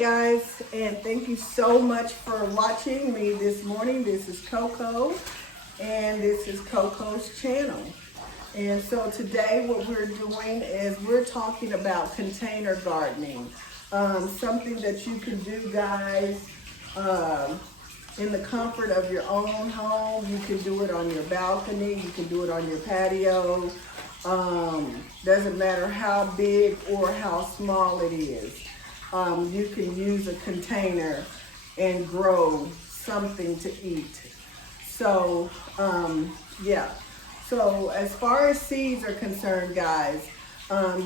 guys, and thank you so much for watching me this morning. This is Coco, and this is Coco's channel. And so today what we're doing is we're talking about container gardening. Something that you can do, guys, in the comfort of your own home. You can do it on your balcony, you can do it on your patio. Doesn't matter how big or how small it is. You can use a container and grow something to eat. So, yeah. So as far as seeds are concerned, guys,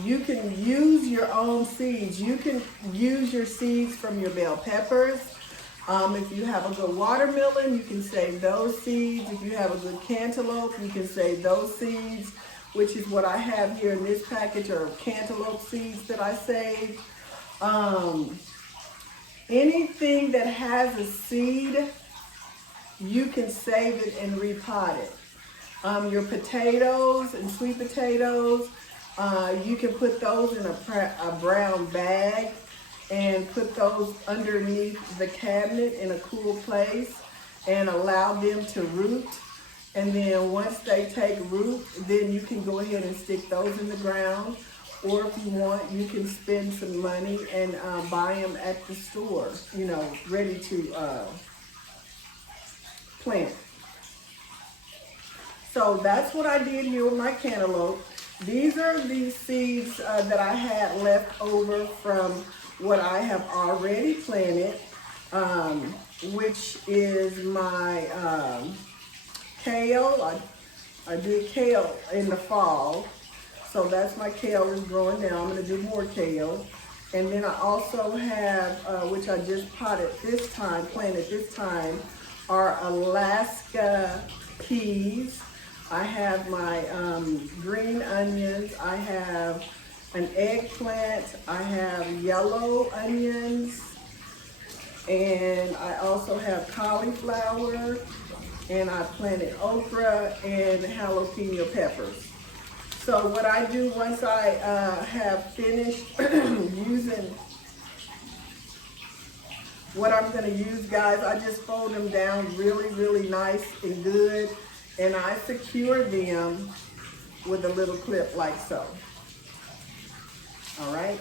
you can use your own seeds. You can use your seeds from your bell peppers. If you have a good watermelon, you can save those seeds. If you have a good cantaloupe, you can save those seeds, which is what I have here in this package, are cantaloupe seeds that I saved. Anything that has a seed, you can save it and repot it. Your potatoes and sweet potatoes, you can put those in a brown bag and put those underneath the cabinet in a cool place and allow them to root. And then once they take root, then you can go ahead and stick those in the ground. Or if you want, you can spend some money and buy them at the store, you know, ready to plant. So that's what I did here with my cantaloupe. These are the seeds that I had left over from what I have already planted, which is my kale. I did kale in the fall. So that's my kale is growing now. I'm going to do more kale. And then I also have, which I just planted this time, are Alaska peas. I have my green onions. I have an eggplant. I have yellow onions. And I also have cauliflower. And I planted okra and jalapeno peppers. So what I do once I have finished using what I'm going to use, guys, I just fold them down really, really nice and good. And I secure them with a little clip like so. All right.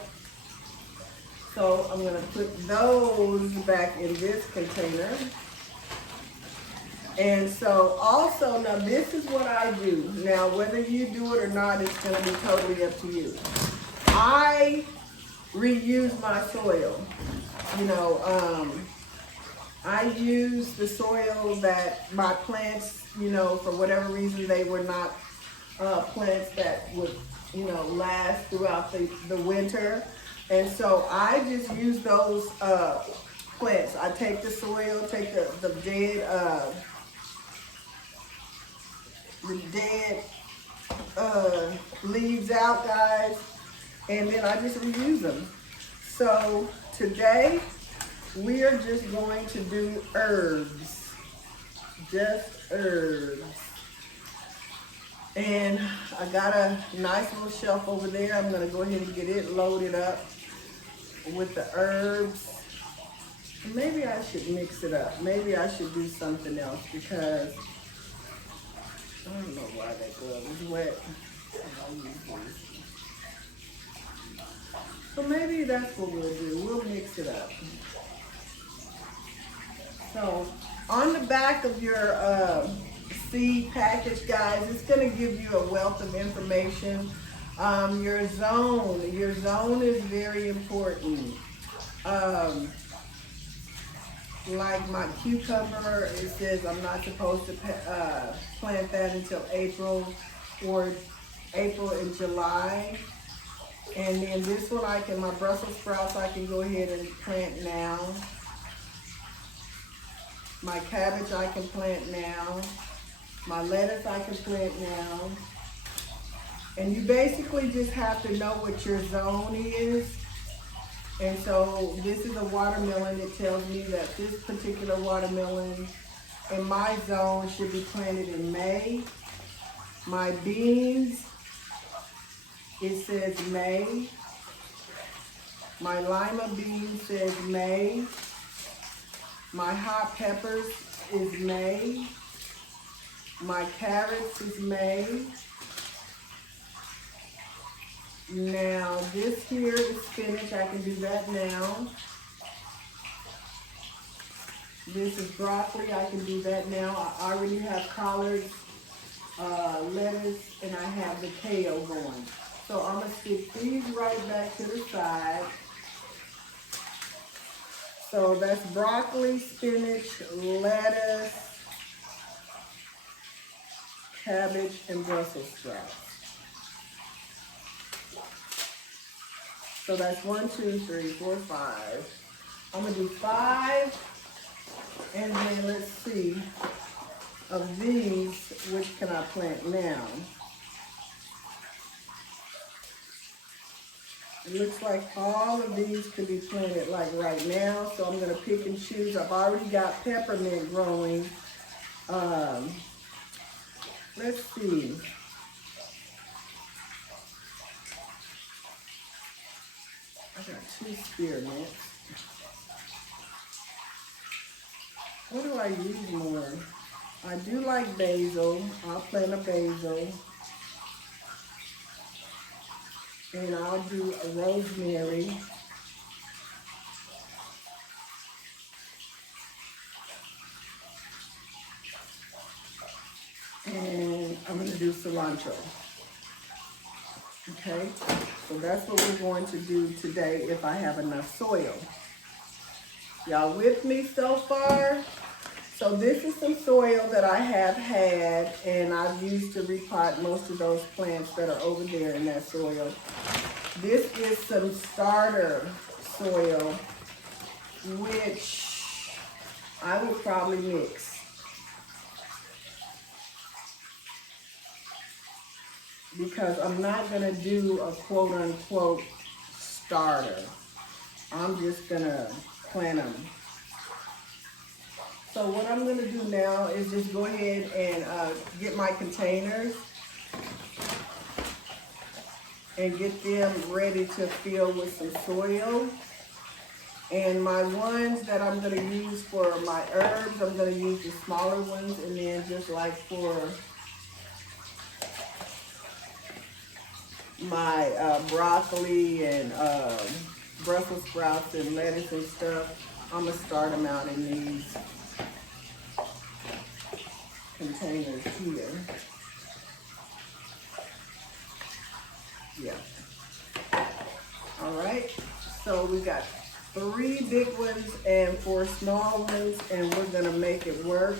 So I'm going to put those back in this container. And so also, now this is what I do. Now, whether you do it or not, it's going to be totally up to you. I reuse my soil. You know, I use the soil that my plants, you know, for whatever reason, they were not plants that would, you know, last throughout the winter. And so I just use those plants. I take the soil, take the dead leaves out, guys, and then I just reuse them. So today we are just going to do herbs, just herbs. And I got a nice little shelf over there. I'm going to go ahead and get it loaded up with the herbs. Maybe I should mix it up. Maybe I should do something else because I don't know why that glove is wet. So maybe that's what we'll do. We'll mix it up. So on the back of your seed package, guys, it's going to give you a wealth of information. Your zone is very important. Like my cucumber, it says I'm not supposed to plant that until April and July. And then this one, my Brussels sprouts, I can go ahead and plant now. My cabbage, I can plant now. My lettuce, I can plant now. And you basically just have to know what your zone is. And so this is a watermelon. It tells me that this particular watermelon in my zone should be planted in May. My beans, it says May. My lima bean says May. My hot peppers is May. My carrots is May. Now this here is spinach. I can do that now. This is broccoli. I can do that now. I already have collards, lettuce, and I have the kale going. So I'm going to stick these right back to the side. So that's broccoli, spinach, lettuce, cabbage, and Brussels sprouts. So that's 1, 2, 3, 4, 5. I'm going to do 5. And then let's see, of these, which can I plant now? It looks like all of these could be planted like right now, so I'm gonna pick and choose. I've already got peppermint growing. Let's see. I got 2 spearmints. What do I use more? I do like basil. I'll plant a basil. And I'll do a rosemary. And I'm gonna do cilantro. Okay, so that's what we're going to do today if I have enough soil. Y'all with me so far? So this is some soil that I have had, and I've used to repot most of those plants that are over there in that soil. This is some starter soil, which I would probably mix. Because I'm not gonna do a quote unquote starter. I'm just gonna plant them. So what I'm gonna do now is just go ahead and get my containers and get them ready to fill with some soil. And my ones that I'm gonna use for my herbs, I'm gonna use the smaller ones, and then just like for my broccoli and Brussels sprouts and lettuce and stuff, I'm gonna start them out in these containers here. Yeah. All right. So we got 3 big ones and 4 small ones, and we're gonna make it work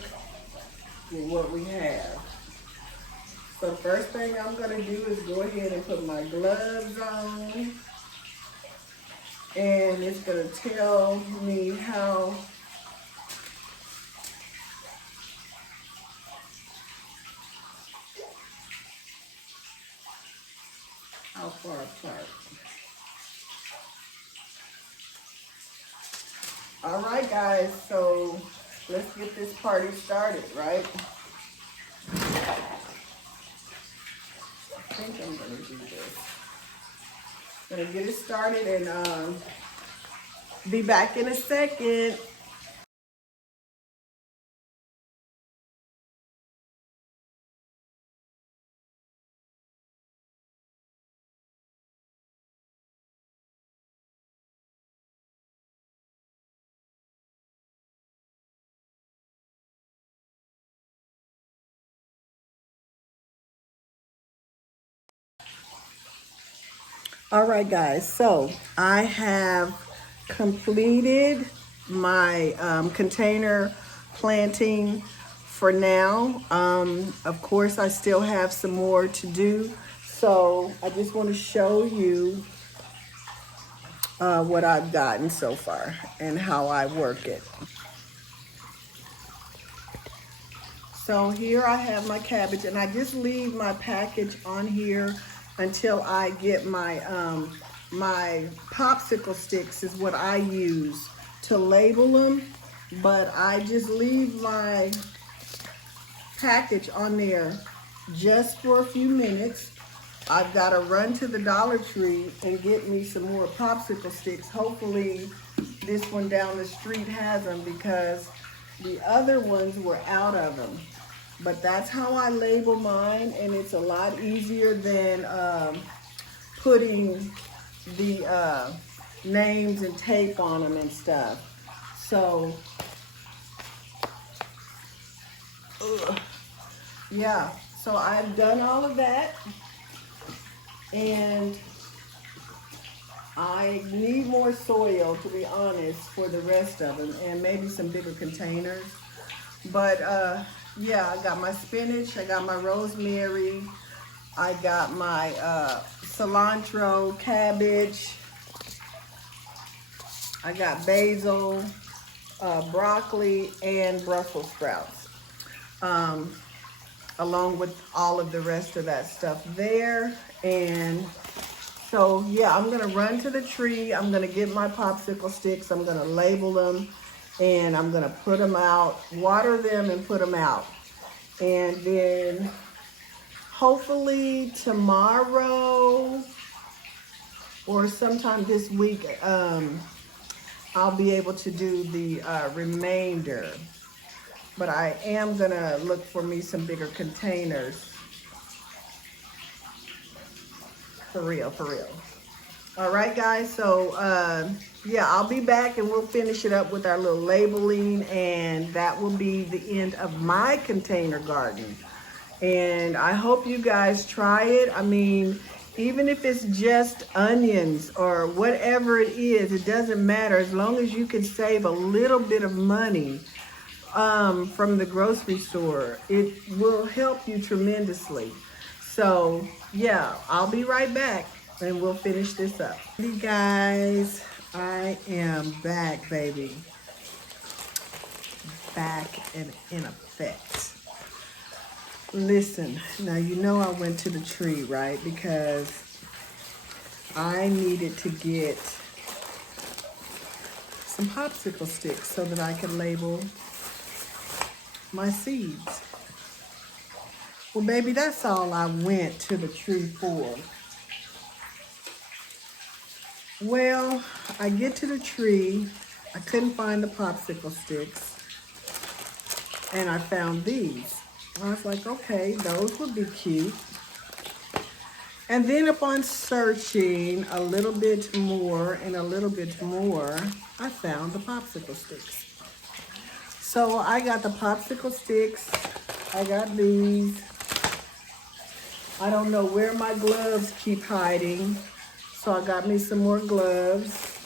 with what we have. So the first thing I'm gonna do is go ahead and put my gloves on, and it's gonna tell me how far apart. All right, guys, so let's get this party started, right? I think I'm gonna do this. I'm gonna get it started and be back in a second. All right, guys, so I have completed my container planting for now. Of course, I still have some more to do. So I just want to show you what I've gotten so far and how I work it. So here I have my cabbage, and I just leave my package on here until I get my my popsicle sticks is what I use to label them, but I just leave my package on there just for a few minutes I've got to run to the Dollar Tree and get me some more popsicle sticks. Hopefully this one down the street has them because the other ones were out of them. But that's how I label mine, and it's a lot easier than putting the names and tape on them and stuff. So, yeah, so I've done all of that, and I need more soil, to be honest, for the rest of them, and maybe some bigger containers. But yeah, I got my spinach, I got my rosemary, I got my cilantro, cabbage, I got basil, broccoli, and Brussels sprouts, along with all of the rest of that stuff there. And so yeah, I'm gonna run to the tree, I'm gonna get my popsicle sticks, I'm gonna label them, and I'm gonna put them out, water them and put them out. And then hopefully tomorrow or sometime this week, I'll be able to do the remainder. But I am gonna look for me some bigger containers. For real, for real. All right, guys, so yeah, I'll be back and we'll finish it up with our little labeling, and that will be the end of my container garden. And I hope you guys try it. I mean, even if it's just onions or whatever it is, it doesn't matter. As long as you can save a little bit of money from the grocery store, it will help you tremendously. So yeah, I'll be right back and we'll finish this up. Hey guys, I am back, baby. Back and in effect. Listen, now you know I went to the tree, right? Because I needed to get some popsicle sticks so that I could label my seeds. Well, baby, that's all I went to the tree for. Well, I get to the tree, I couldn't find the popsicle sticks, and I found these. I was like, okay, those would be cute. And then upon searching a little bit more and a little bit more, I found the popsicle sticks. So I got the popsicle sticks, I got these. I don't know where my gloves keep hiding, so I got me some more gloves.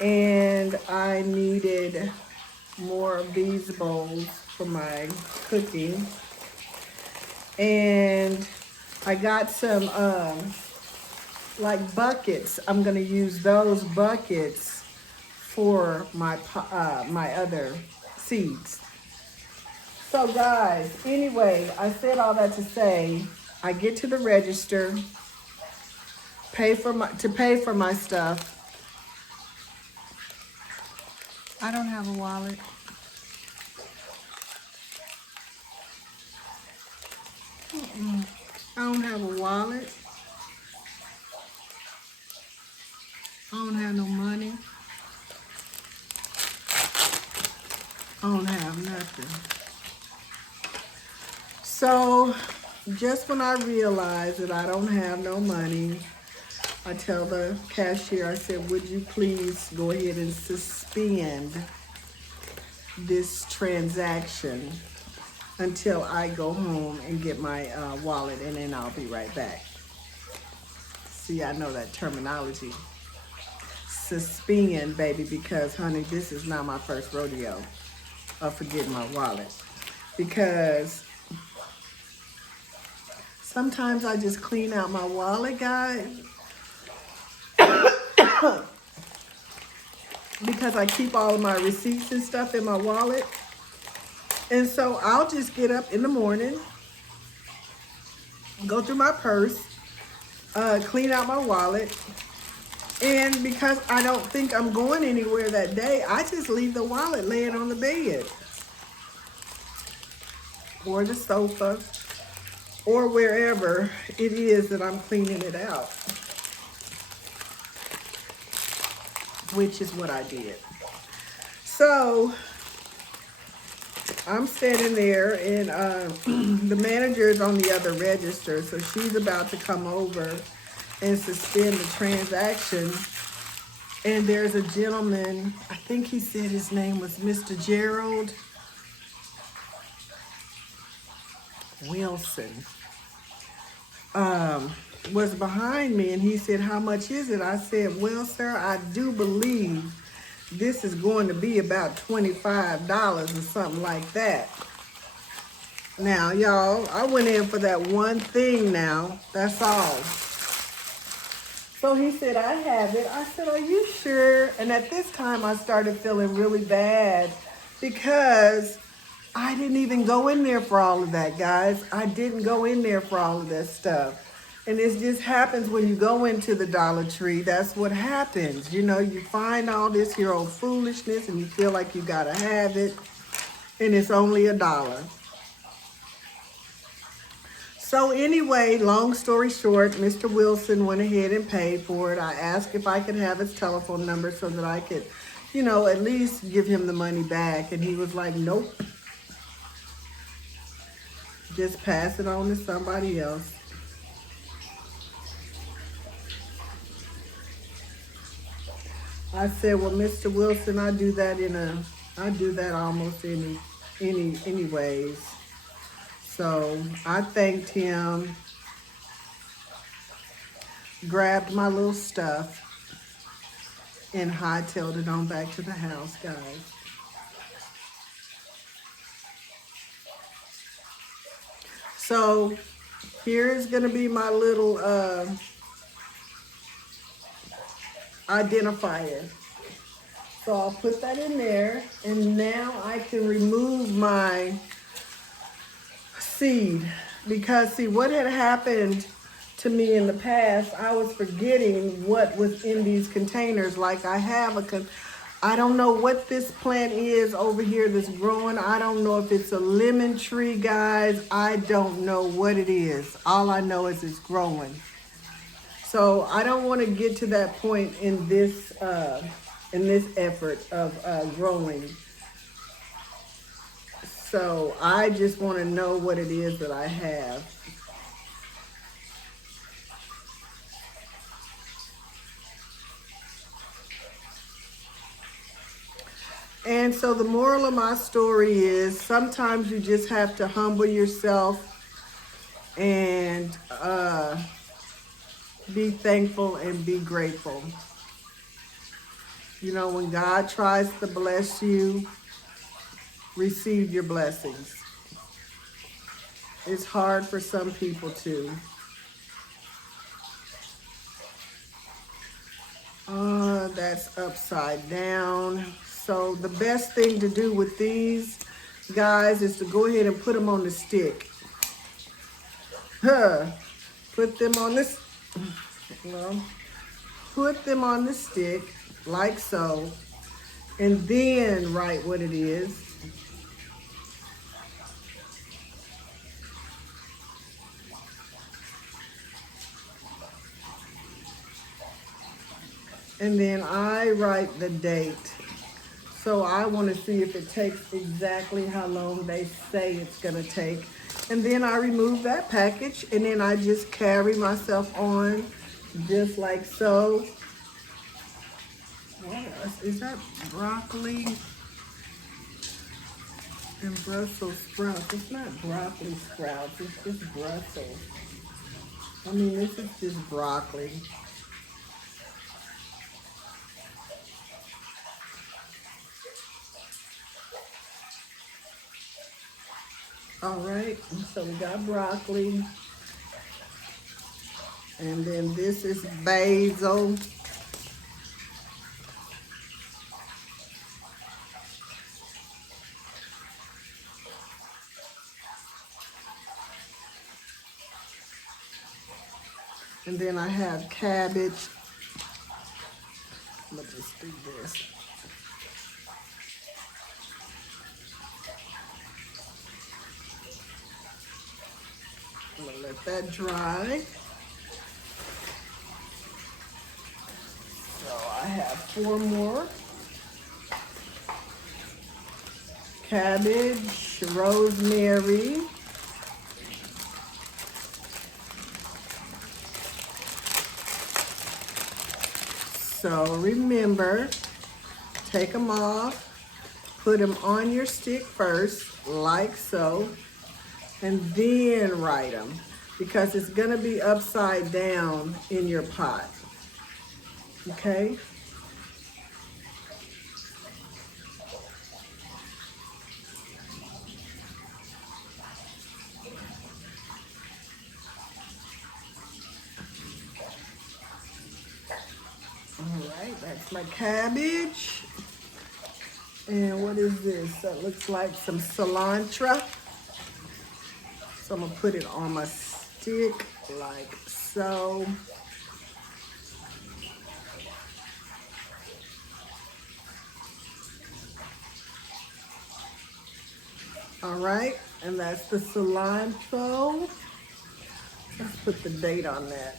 And I needed more of these bowls for my cooking. And I got some like buckets. I'm gonna use those buckets for my my other seeds. So guys, anyway, I said all that to say, I get to the register, pay for my stuff. I don't have a wallet. I don't have a wallet. I don't have no money. I don't have nothing. So just when I realized that I don't have no money, I tell the cashier, I said, would you please go ahead and suspend this transaction until I go home and get my wallet, and then I'll be right back. See, I know that terminology. Suspend, baby, because, honey, this is not my first rodeo of forgetting my wallet. Because sometimes I just clean out my wallet, guys. Because I keep all of my receipts and stuff in my wallet. And so I'll just get up in the morning, go through my purse, clean out my wallet. And because I don't think I'm going anywhere that day, I just leave the wallet laying on the bed or the sofa or wherever it is that I'm cleaning it out, which is what I did. So I'm sitting there, and the manager is on the other register, so she's about to come over and suspend the transaction. And there's a gentleman, I think he said his name was Mr. Gerald Wilson, was behind me, and he said, "How much is it?" I said, "Well, sir, I do believe this is going to be about $25 or something like that." Now, y'all, I went in for that one thing now. That's all. So he said, "I have it." I said, "Are you sure?" And at this time, I started feeling really bad because I didn't even go in there for all of that, guys. I didn't go in there for all of that stuff. And it just happens when you go into the Dollar Tree. That's what happens. You know, you find all this your old foolishness and you feel like you gotta have it. And it's only $1. So anyway, long story short, Mr. Wilson went ahead and paid for it. I asked if I could have his telephone number so that I could, you know, at least give him the money back. And he was like, "Nope. Just pass it on to somebody else." I said, "Well, Mr. Wilson, I do that almost anyways." So I thanked him, grabbed my little stuff, and hightailed it on back to the house, guys. So here is gonna be my little identifier. So I'll put that in there, and now I can remove my seed. Because see, what had happened to me in the past, I was forgetting what was in these containers. Like I don't know what this plant is over here that's growing. I don't know if it's a lemon tree, guys. I don't know what it is. All I know is it's growing. So I don't want to get to that point in this effort of growing. So I just want to know what it is that I have. And so the moral of my story is sometimes you just have to humble yourself and be thankful and be grateful. You know, when God tries to bless you, receive your blessings. It's hard for some people too. That's upside down. So the best thing to do with these guys is to go ahead and put them on the stick. Put them on this, well, put them on the stick like so, and then write what it is. And then I write the date. So I want to see if it takes exactly how long they say it's going to take. And then I remove that package, and then I just carry myself on just like so. What else? Is that broccoli and Brussels sprouts? It's not broccoli sprouts, it's just Brussels. I mean, this is just broccoli. All right, so we got broccoli. And then this is basil. And then I have cabbage. I'm gonna just do this. I'm gonna let that dry. So I have 4 more. Cabbage, rosemary, so remember, take them off, put them on your stick first, like so, and then write them, because it's gonna be upside down in your pot, okay? All right, that's my cabbage. And what is this? That looks like some cilantro. So I'm gonna put it on my stick like so. All right, and that's the cilantro. Let's put the date on that.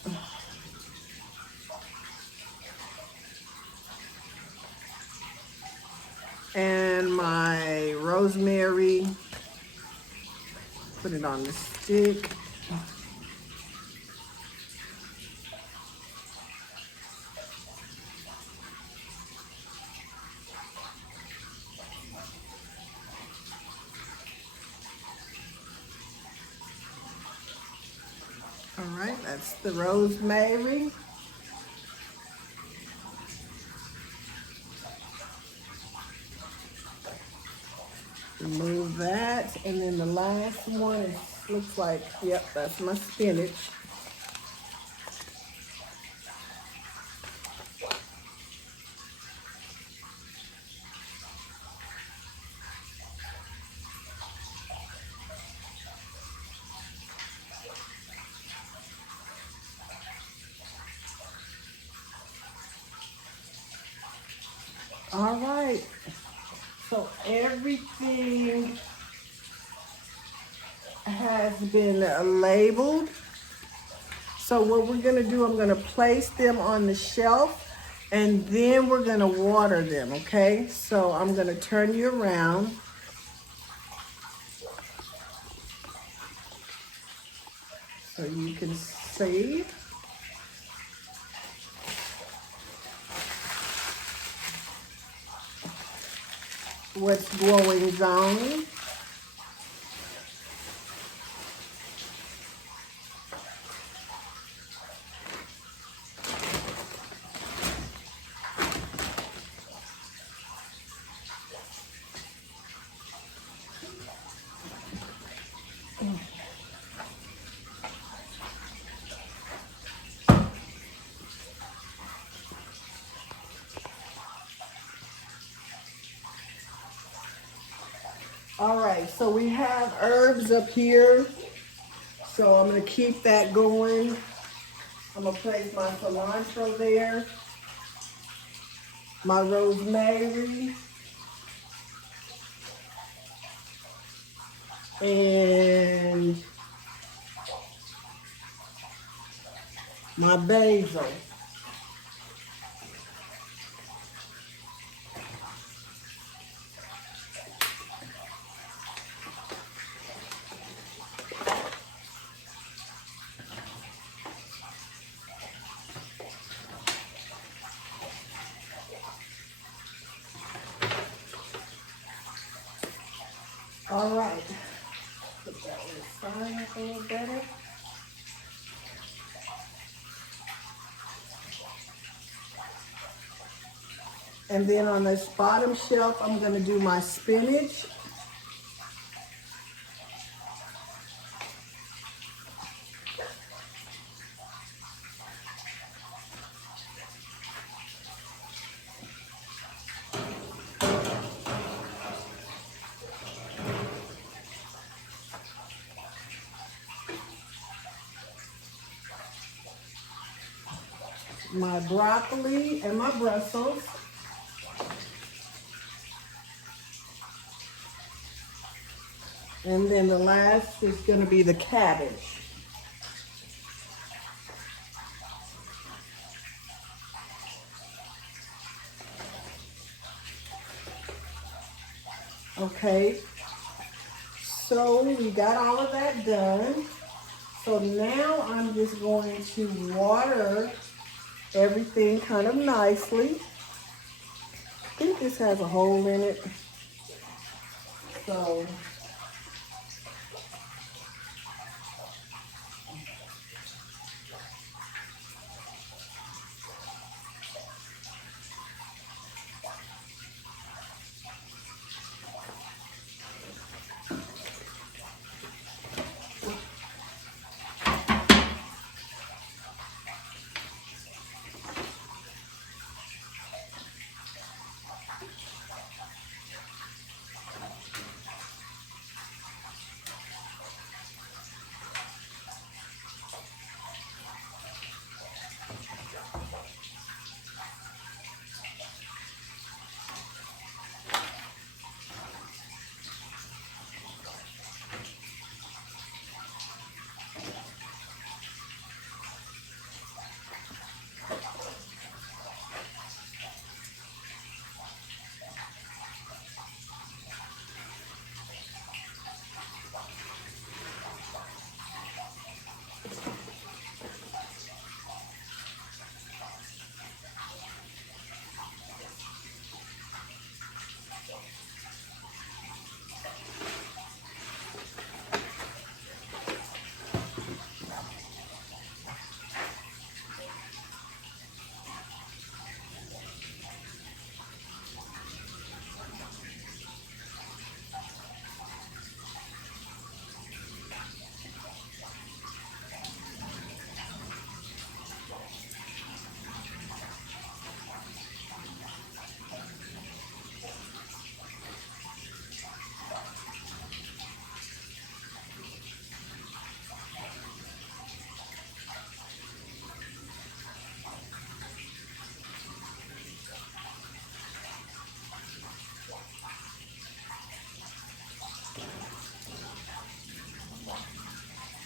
And my rosemary, put it on the stick. All right, that's the rosemary. Remove that, and then the last one is, looks like, yep, that's my spinach. All right, so everything has been labeled. So what we're gonna do, I'm gonna place them on the shelf, and then we're gonna water them, okay? So I'm gonna turn you around. So you can see. What's going on. All right, so we have herbs up here. So I'm gonna keep that going. I'm gonna place my cilantro there, my rosemary, and my basil. All right, put that one aside a little better. And then on this bottom shelf, I'm gonna do my spinach. My broccoli and my Brussels. And then the last is gonna be the cabbage. Okay, so we got all of that done. So now I'm just going to water everything kind of nicely. I think this has a hole in it. So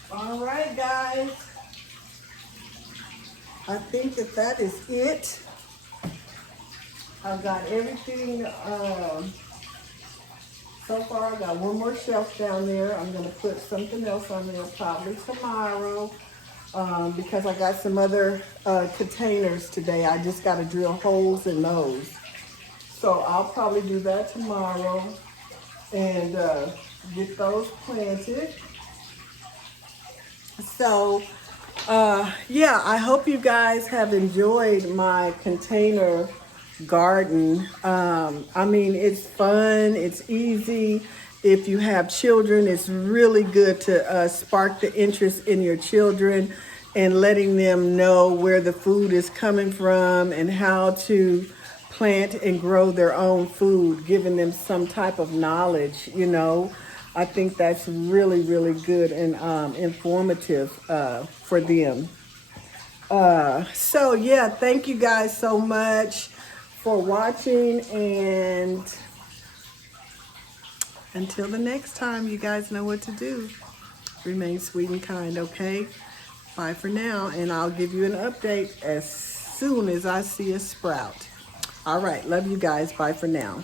all right, guys. I think that is it. I've got everything. So far, I got one more shelf down there. I'm gonna put something else on there probably tomorrow because I got some other containers today. I just gotta drill holes in those. So I'll probably do that tomorrow and get those planted. So yeah, I hope you guys have enjoyed my container garden. I mean, it's fun, it's easy. If you have children, it's really good to spark the interest in your children and letting them know where the food is coming from and how to plant and grow their own food, giving them some type of knowledge, you know. I think that's really, really good and informative for them. So yeah, thank you guys so much for watching, and until the next time, you guys know what to do. Remain sweet and kind, okay? Bye for now, and I'll give you an update as soon as I see a sprout. All right, love you guys. Bye for now.